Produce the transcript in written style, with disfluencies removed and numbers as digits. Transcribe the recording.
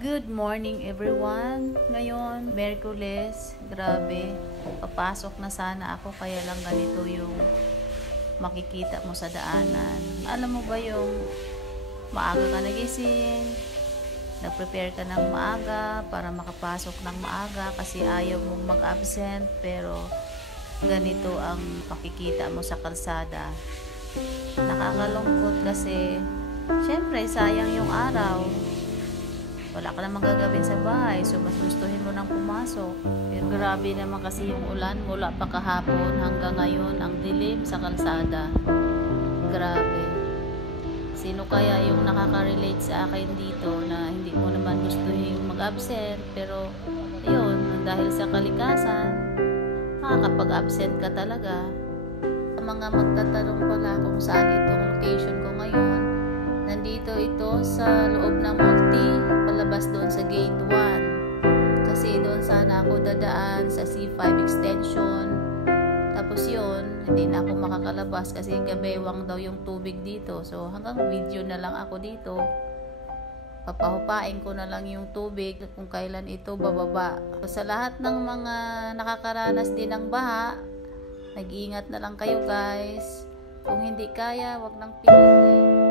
Good morning everyone. Ngayon, Miyerkules, grabe. Papasok na sana ako kaya lang ganito yung makikita mo sa daanan. Alam mo ba yung maaga ka nagising, nag-prepare ka ng maaga para makapasok ng maaga kasi ayaw mong mag-absent pero ganito ang makikita mo sa kalsada. Nakakalungkot kasi syempre sayang yung araw. Wala ka namang gagawin sa bahay, so mas gustuhin mo nang pumasok. Pero grabe naman kasi yung ulan mula pa kahapon hanggang ngayon, ang dilim sa kalsada. Grabe. Sino kaya yung nakaka-relate sa akin dito na hindi mo naman gustuhin mag-absent, pero yun, dahil sa kalikasan, makakapag-absent ka talaga. Sa mga magtatanong pala kung saan itong location ko ngayon, nandito ito sa loob ng multi, palabas doon sa gate 1. Kasi doon sana ako dadaan sa C5 extension. Tapos yun, hindi na ako makakalabas kasi gabewang daw yung tubig dito. So hanggang video na lang ako dito. Papahupain ko na lang yung tubig kung kailan ito bababa. Sa lahat ng mga nakakaranas din ng baha, nag-iingat na lang kayo guys. Kung hindi kaya, wag nang pilitin.